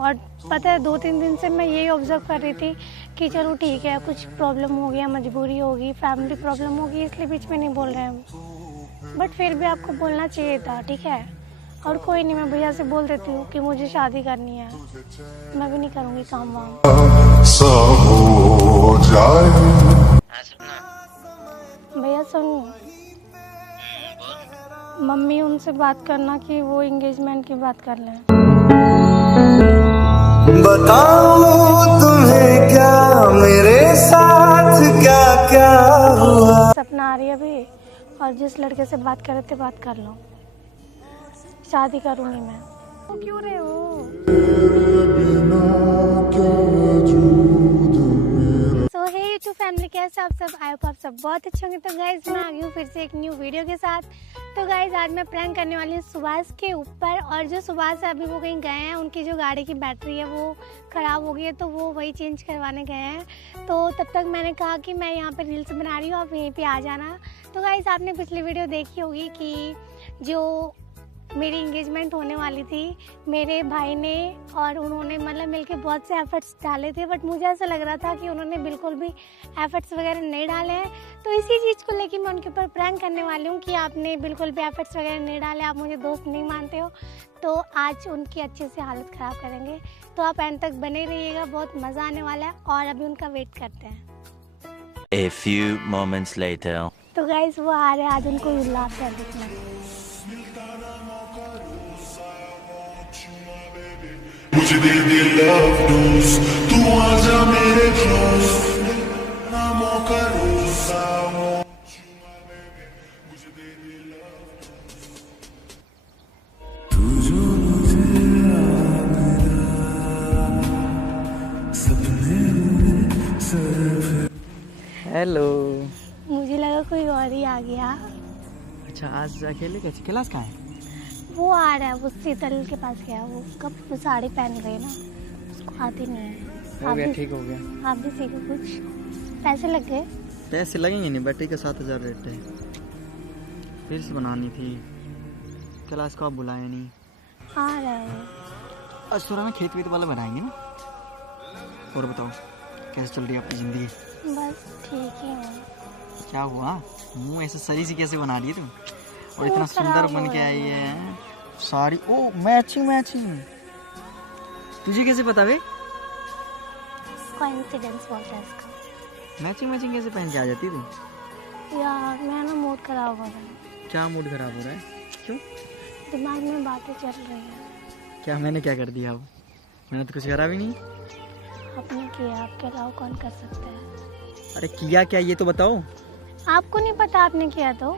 और पता है 2-3 दिन से मैं यही ऑब्जर्व कर रही थी कि चलो ठीक है, कुछ प्रॉब्लम हो गया, मजबूरी होगी, फैमिली प्रॉब्लम होगी, इसलिए बीच में नहीं बोल रहे हैं। बट फिर भी आपको बोलना चाहिए था, ठीक है। और कोई नहीं, मैं भैया से बोल देती हूँ कि मुझे शादी करनी है, मैं भी नहीं करूँगी काम वाम। भैया सुन, मम्मी उनसे बात करना कि वो एंगेजमेंट की बात कर लें। बताऊं तुम्हें क्या मेरे साथ क्या क्या हुआ। सपना आ रही है अभी, और जिस लड़के से बात कर रहे थे बात कर लो, शादी करूँगी मैं। वो क्यों रहे हो? सो हे यूट्यूब फैमिली, कैसे आप सब? आई होप आप सब बहुत अच्छे होंगे। तो गाइज मैं आ गई हूँ फिर से एक न्यू वीडियो के साथ। तो गाइज आज मैं प्रैंक करने वाली हूँ सुभाष के ऊपर। और जो सुभाष है अभी वो कहीं गए हैं, उनकी जो गाड़ी की बैटरी है वो ख़राब हो गई है, तो वो वही चेंज करवाने गए हैं। तो तब तक मैंने कहा कि मैं यहाँ पर रील्स बना रही हूँ, आप यहीं पर आ जाना। तो गाइज आपने पिछली वीडियो देखी होगी कि जो मेरी इंगेजमेंट होने वाली थी, मेरे भाई ने और उन्होंने मतलब मिलके बहुत से एफर्ट्स डाले थे, बट मुझे ऐसा लग रहा था कि उन्होंने बिल्कुल भी एफर्ट्स वगैरह नहीं डाले हैं। तो इसी चीज़ को लेके मैं उनके ऊपर प्रैंक करने वाली हूँ कि आपने बिल्कुल भी एफर्ट्स वगैरह नहीं डाले, आप मुझे दोस्त नहीं मानते हो। तो आज उनकी अच्छे से हालत ख़राब करेंगे, तो आप एंड तक बने रहिएगा, बहुत मज़ा आने वाला है। और अभी उनका वेट करते हैं। A few moments later. तो गाइस वो आ रहे हैं, आज उनको बुलाते हैं देखना। मुझे दे दे लव डोज, तू आजा मेरे क्लोज, ना मौका रोसा मुझे दे दे लव तू जो मुझे सपने सिर्फ। हेलो। मुझे लगा कोई और ही आ गया। अच्छा आज अकेले कैसे? क्लास कहाँ है? वो आ रहा है, वो शीतल के पास गया। वो कब वो साड़ी पहन रही है ना, उसको आती नहीं है। हो गया, ठीक हो गया। आप भी सीखो कुछ। पैसे लग गए? पैसे लगेंगे नहीं, बैटरी का 7,000 रेट है। फिर से बनानी थी, क्लास को आप बुलाए नहीं। आ रहा है आज थोड़ा ना खेत वेत वाला बनाएंगे ना। और बताओ कैसे चल रही है आपकी ज़िंदगी? बस ठीक ही है। क्या हुआ? मुँह ऐसे सरी सी कैसे बना रही है तुम? और वो इतना सुंदर बन के आई है साड़ी। ओ मैचिंग मैचिंग। तुझे कैसे पता बे? कोइंसिडेंस बोलते हैं इसको। मैचिंग मैचिंग कैसे पहन के आ जाती थी? यार मेरा ना मूड खराब हो रहा है। क्या मूड खराब हो रहा है? क्यों? दिमाग में बातें चल रही है। क्या मैंने क्या कर दिया? अब मैंने तो कुछ करा भी नहीं। आपने किया, आपके अलावा कौन कर सकता है? अरे किया क्या ये तो बताओ। आपको नहीं पता आपने किया तो?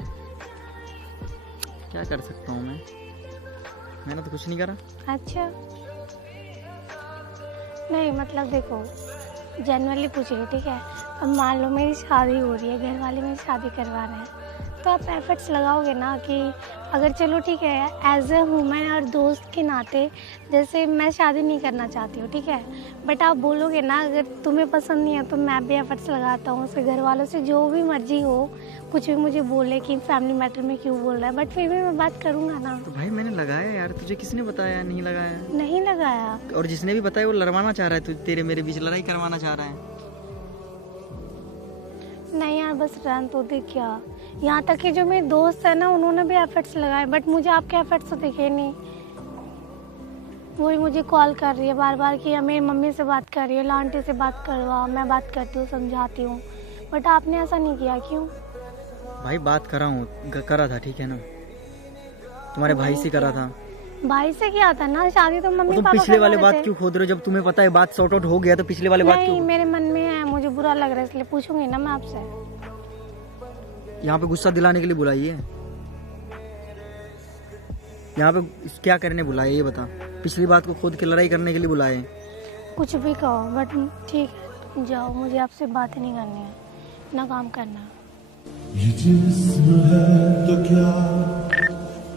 क्या कर सकता हूँ मैं? मैंने तो कुछ नहीं करा। अच्छा नहीं, मतलब देखो जनरली पूछ रही, ठीक है। अब मान लो मेरी शादी हो रही है, घर वाले मेरी शादी करवा रहे हैं, तो आप एफर्ट्स लगाओगे ना कि अगर चलो ठीक है एज अ वुमेन और दोस्त के नाते, जैसे मैं शादी नहीं करना चाहती हूँ, ठीक है, बट आप बोलोगे ना अगर तुम्हें पसंद नहीं है तो मैं भी एफर्ट्स लगाता हूँ। उसके घर वालों से जो भी मर्जी हो, कुछ भी मुझे बोले कि फैमिली मैटर में क्यों बोल रहा है, बट फिर भी मैं बात करूँगा ना। तो भाई मैंने लगाया यार, तुझे किसने बताया नहीं लगाया? नहीं लगाया। और जिसने भी बताया वो लड़वाना चाह रहा है, तुझे तेरे मेरे बीच लड़ाई करवाना चाह रहा है। नहीं यार बस रहने तो दे। क्या यहाँ तक कि जो मेरे दोस्त है ना उन्होंने भी एफर्ट्स लगाए, बट मुझे आपके एफर्ट्स तो दिखे नहीं। वही मुझे कॉल कर रही है बार बार कि मेरी मम्मी से बात कर रही है, आंटी से बात करवा, मैं बात करती हूँ, समझाती हूँ, बट आपने ऐसा नहीं किया। क्यों? भाई बात करा था, ठीक है ना, तुम्हारे भाई से करा था। भाई से किया था ना, शादी तो मम्मी तुम पापा पिछले वाले करवा रहे बात थे। क्यों खोद रहे हो? जब तुम्हें पता है बात सॉर्ट आउट हो गया तो पिछले वाले बात नहीं, क्यों? मेरे मन में है, मुझे बुरा लग रहा है इसलिए पूछूंगी ना मैं आपसे। यहाँ पे गुस्सा दिलाने के लिए बुलाई है? यहाँ पे क्या करने बुलाए ये बता? पिछली बात को खोद के लड़ाई करने के लिए बुलाए? कुछ भी कहो बट ठीक है, जाओ, मुझे आपसे बात नहीं करनी है, ना काम करना। ये जिस्म है तो क्या,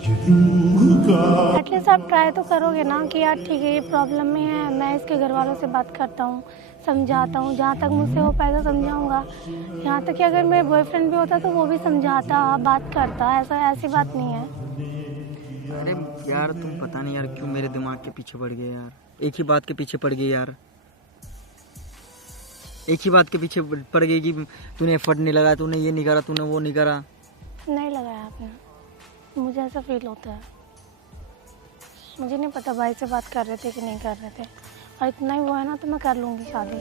ये रूह का। एटलीस्ट आप ट्राई तो करोगे ना कि यार ठीक है ये प्रॉब्लम में है, मैं इसके घर वालों से बात करता हूँ, समझाता हूँ, जहाँ तक मुझसे हो पाएगा समझाऊँगा। यहाँ तक कि अगर मेरे बॉयफ्रेंड भी होता तो वो भी समझाता, बात करता, ऐसी बात नहीं है। अरे यार तुम पता नहीं यार क्यों मेरे दिमाग के पीछे पड़ गए यार, एक ही बात के पीछे पड़ गई यार, एक ही बात के पीछे पड़ गई कि तूने एफर्ट नहीं लगाया, तूने ये नहीं करा, तूने वो नहीं करा। नहीं लगाया आपने, मुझे ऐसा फील होता है। मुझे नहीं पता भाई से बात कर रहे थे कि नहीं कर रहे थे, और इतना ही हुआ है ना तो मैं कर लूँगी शादी।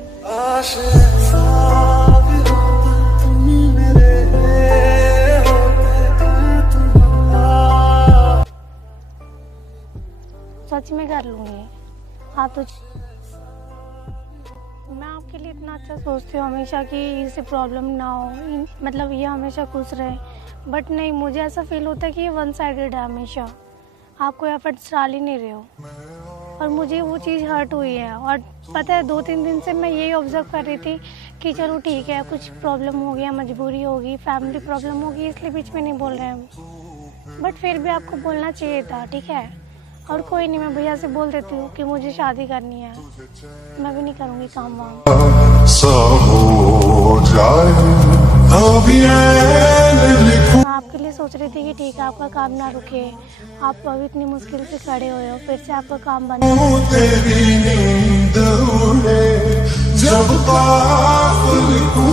सच में कर लूँगी। हाँ तो मैं आपके लिए इतना अच्छा सोचती हूँ हमेशा कि इसे प्रॉब्लम ना हो, मतलब ये हमेशा खुश रहे, बट नहीं, मुझे ऐसा फील होता है कि ये वन साइडेड है हमेशा, आप कोई एफर्ट्स डाल ही नहीं रहे हो, और मुझे वो चीज़ हर्ट हुई है। और पता है 2-3 दिन से मैं यही ऑब्जर्व कर रही थी कि चलो ठीक है, कुछ प्रॉब्लम हो गया, मजबूरी होगी, फैमिली प्रॉब्लम होगी, इसलिए बीच में नहीं बोल रहे हैं, बट फिर भी आपको बोलना चाहिए था, ठीक है। और कोई नहीं, मैं भैया से बोल देती हूँ कि मुझे शादी करनी है, मैं भी नहीं करूँगी काम वाम। सब हो जाए अभी लिखूं मैं आपके लिए सोच रही थी कि ठीक है आपका काम ना रुके, आप अभी इतनी मुश्किल से खड़े हुए हो, फिर से आपका काम बंद हो। तेरी नींद उड़े जब बात लिखूं।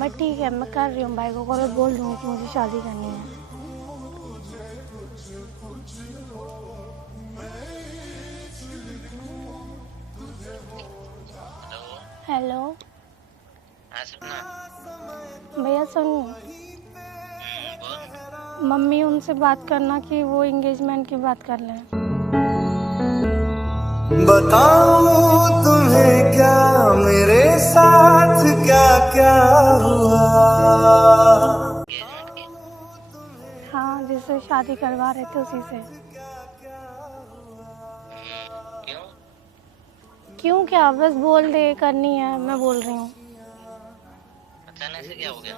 बट ठीक है, मैं कर रही हूँ भाई को और बोल दूँगी कि मुझे शादी करनी है। हेलो भैया, सुन, मम्मी उनसे बात करना कि वो एंगेजमेंट की बात कर लें। बताऊं तुम्हें क्या मेरे साथ क्या क्या हुआ। हाँ, जिससे शादी करवा रहे थे उसी से। क्यों क्या, बस बोल दे, करनी है, मैं बोल रही हूँ। अचानक से क्या हो गया?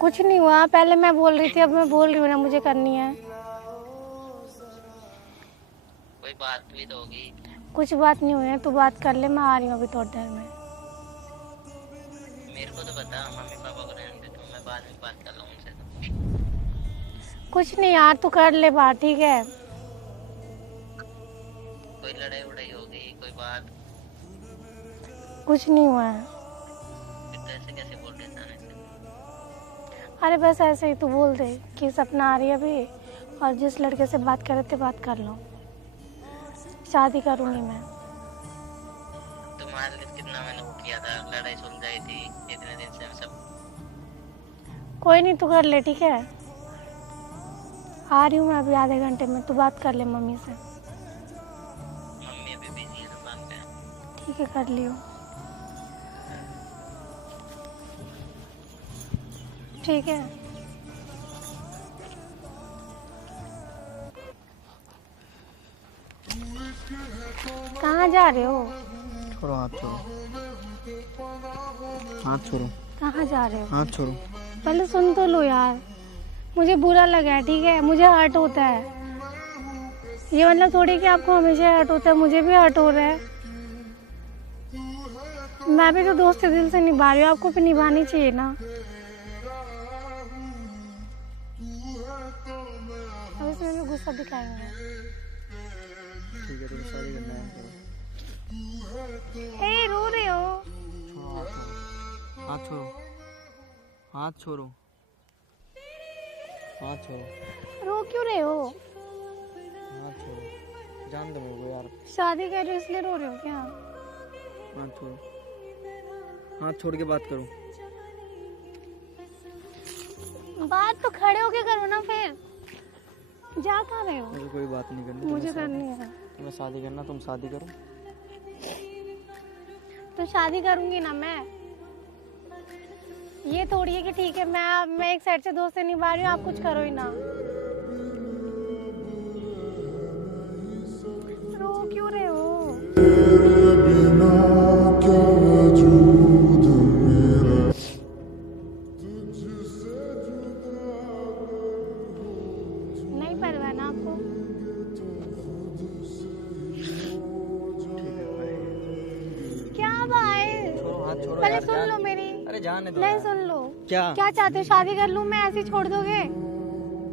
कुछ नहीं हुआ, पहले मैं बोल रही थी, अब मैं बोल रही हूँ ना, मुझे करनी है। कोई बात भी तो होगी। कुछ बात नहीं हुई है, तू बात कर ले, मैं आ रही हूँ अभी थोड़ी देर में। मेरे को तो बता, मम्मी पापा को रहने दे, तो मैं बाद में बात कर लूँ उनसे। तो कुछ नहीं यार, तू कर ले बात, ठीक है। कोई लड़ाई उड़ाई होगी, कोई बात? कुछ नहीं हुआ है। फिर तो ऐसे कैसे बोल रहे अचानक से? अरे बस ऐसे ही तू बोल दे कि सपना आ रही है अभी, और जिस लड़के से बात कर रहे थे बात कर लो, शादी करूँगी मैं। तुम्हारे लिए कितना मैंने वो किया था, लड़ाई सुलझाई थी इतने दिन से सब। कोई नहीं, तू कर ले, ठीक है। आ रही हूँ मैं अभी आधे घंटे में, तू बात कर ले मम्मी से। मम्मी अभी बिजी है दुकान पे। ठीक है, कर लियो। ठीक है। कहाँ जा रहे हो? छोड़ो हाथ, छोड़ो हाथ, छोड़ो। कहाँ जा रहे हो? हाथ छोड़ो। पहले सुन तो लो यार, मुझे बुरा लगा है, ठीक है, मुझे हर्ट होता है। ये मतलब थोड़ी कि आपको हमेशा हर्ट होता है, मुझे भी हर्ट हो रहा है। मैं भी तो दोस्त दिल से निभा रही हूँ, आपको भी निभानी चाहिए ना। अब इसमें भी गुस्सा दिखाएंगे। ठीक है, तुम्हें शादी करना है ए, रो रहे हो? हाथ छोड़ो, हाथ छोड़ो, हाथ छोड़ो, रो क्यों रहे हो? हाथ छोड़ो, जान दो मेरे को यार। शादी कर रहे हो इसलिए रो रहे हो क्या? हाथ छोड़ो, हाथ छोड़ के बात करो। बात तो खड़े होके करो ना, फिर जा कहाँ रहे हो? मुझे कोई बात नहीं करनी, मुझे करनी है। तुम्हें शादी करना, तुम शादी करो। तो शादी करूंगी ना मैं। ये थोड़ी है कि ठीक है मैं एक साइड से दोस्त से निभा रही हूँ, आप कुछ करो ही ना। रो क्यों रहे हो? बिना क्या वजूद मेरा नहीं परवाह ना आपको? क्या भाई? छोड़ो जाने दो नहीं यार। सुन लो। क्या क्या चाहते हो, शादी कर लूं मैं, ऐसे ही छोड़ दोगे?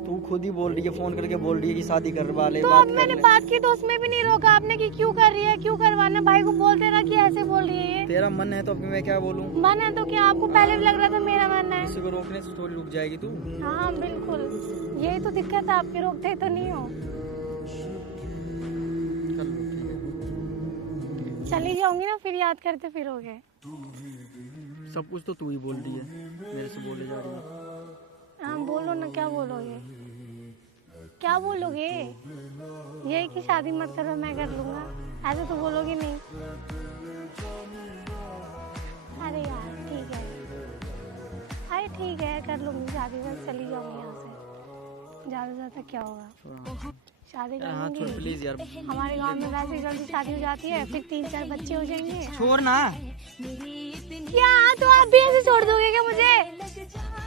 तू खुद ही बोल रही है, फोन करके बोल रही है कि शादी करवा ले, तो बात अब कर मैंने ले। बात की तो उसमें भी नहीं रोका आपने कि क्यों कर रही है, क्यों करवाना। भाई को बोल देना कि ऐसे बोल रही है ये। तेरा मन है तो अभी मैं क्या बोलूं? मन है तो क्या, आपको पहले भी लग रहा था मेरा मन है। किसी को रोकने से थोड़ी रुक जाएगी तू। हाँ बिल्कुल, यही तो दिक्कत है, आपके रोकते तो नहीं हो। कर लो, ठीक है। चली जाऊंगी ना, फिर याद करते फिरोगे। सब कुछ तो तू ही बोल रही है, मेरे से बोले जा रही है। हाँ बोलो ना, क्या बोलोगे, क्या बोलोगे? यही कि शादी मत करो, मैं कर लूंगा, ऐसे तो बोलोगे नहीं। अरे यार ठीक है, अरे ठीक है कर लूंगी शादी, बस चली जाऊंगी यहाँ से, ज़्यादा ज़्यादा क्या होगा, शादी कर हाँ छोड़ लूंगी। प्लीज यार, हमारे गांव में वैसे जल्दी शादी हो जाती है, फिर 3-4 बच्चे हो जाएंगे। छोड़ ना। क्या तो आप भी ऐसे छोड़ दोगे क्या मुझे?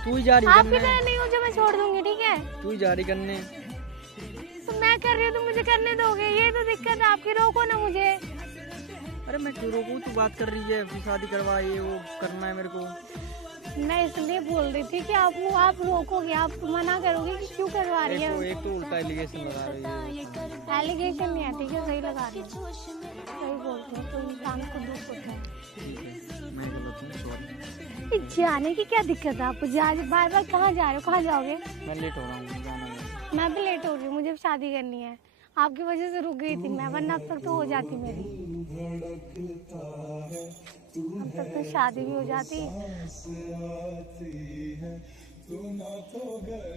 तू ही जा रही आपकी करने, तरह नहीं हो जो मैं छोड़ दूंगी, ठीक है? तू ही जा रही करने। तो मैं कर रही हूँ तो मुझे करने दोगे, ये तो दिक्कत है आपकी, रोको ना मुझे। अरे मैं क्यों रोकूं, तू बात कर रही है, फिर शादी करवा, ये वो करना है मेरे को। मैं इसलिए बोल रही थी कि आप रोकोगे, आप मना करोगे कि क्यों करवा रही है। एक तो उल्टा एलिगेशन लगा रही है। एलिगेशन नहीं है, ठीक है, सही लगा रही है, सही बोलते हैं तो इंसान को दुख होता है। ठीक है, मैं गलत हूँ, सॉरी। ये जाने की क्या दिक्कत है आपको? बार बार कहाँ जा रहे हो, कहाँ जाओगे? मैं लेट हो रहा हूँ, जाना है। मैं भी लेट हो रही हूँ, मुझे भी शादी करनी है, आपकी वजह से रुक गई थी मैं, वरना अब तक तो हो जाती मेरी, अब तक तो शादी भी हो जाती।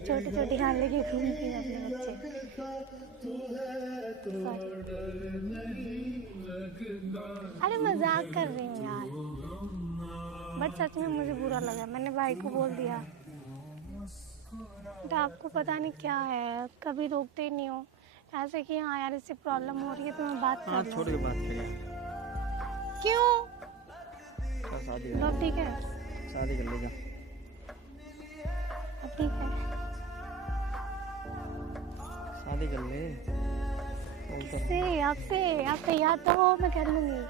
छोटी छोटी गान लेके घूमती हैं अपने बच्चे। अरे मजाक कर रही हूँ यार, बट सच में मुझे बुरा लगा, मैंने भाई को बोल दिया। तो आपको पता नहीं क्या है, कभी रोकते ही नहीं हो, ऐसे कि हाँ यार इससे प्रॉब्लम हो रही है तो मैं बात हाँ कर छोड़ लूँ। के बात करें, क्यों? शादी लो ठीक है, शादी कर ले जा। अब ठीक है, शादी कर ले। आपसे आप तैयार तो हो, मैं कर लूंगी।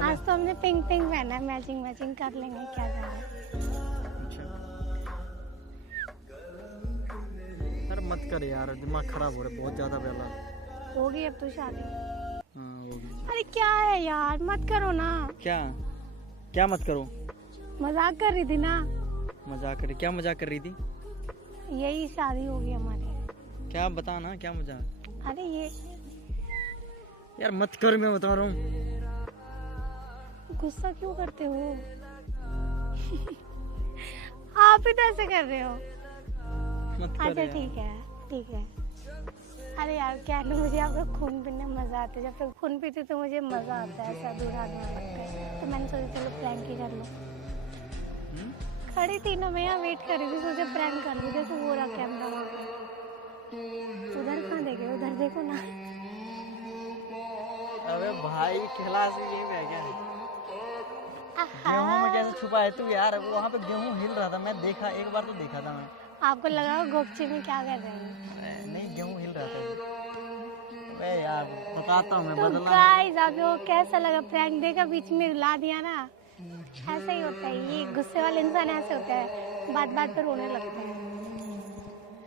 आज तो हमने पिंक पिंक पहना है, मैचिंग कर लेंगे, क्या जा रहा है। यार मत कर यार, दिमाग खराब हो रहा है बहुत ज्यादा पहला। होगी अब तो शादी। हाँ होगी। अरे क्या है यार, मत करो ना। क्या क्या मत करो? मजाक कर रही थी ना। मजाक कर, क्या मजाक कर रही थी? यही शादी होगी हमारी। क्या बता ना, क्या मजाक? अरे ये यार मत कर, मैं बता रहा हूँ। गुस्सा क्यों करते हो? आप ही तो ऐसे कर रहे हो। मत कर अच्छा यार। ठीक है, ठीक है। अरे यार क्या है ना, मुझे आपका खून पीने में मजा आता है, जब तक खून पीते तो मुझे मजा आता है, ऐसा दूर आने लगता है, तो मैंने सोचा चलो प्रैंक ही कर लो। खड़ी थी ना मैं यहाँ वेट कर रही थी, सोचा प्रैंक कर लो। देखो वो रहा कैमरा वहाँ पे, उधर कहाँ देखे, उधर देखो ना। अबे भाई क्लास ये है क्या? गेहूं में कैसे छुपा है तू यार? वहाँ पे गेहूं हिल रहा था, मैं देखा, एक बार तो देखा था मैं। आपको लगा गोपची में क्या कर रहे हैं? नहीं गेहूं हिल रहा था। अबे यार बताता हूँ मैं, तो बदला। गाइस आपको कैसा लगा प्रैंक? देखा बीच में रुला दिया ना, ऐसा ही होता है, ये गुस्से वाले इंसान ऐसे होते हैं, बात बात पर रोने लगते हैं।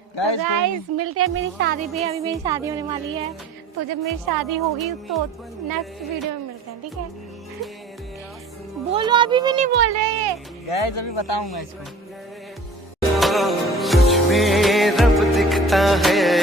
तो गाइस मिलते हैं मेरी शादी पे, अभी मेरी शादी होने वाली है, तो जब मेरी शादी होगी तो नेक्स्ट वीडियो में मिलते हैं, ठीक है? बोलो, अभी भी नहीं बोल रहे। गाइस अभी बताऊंगा इसको। तुझ में रब दिखता है।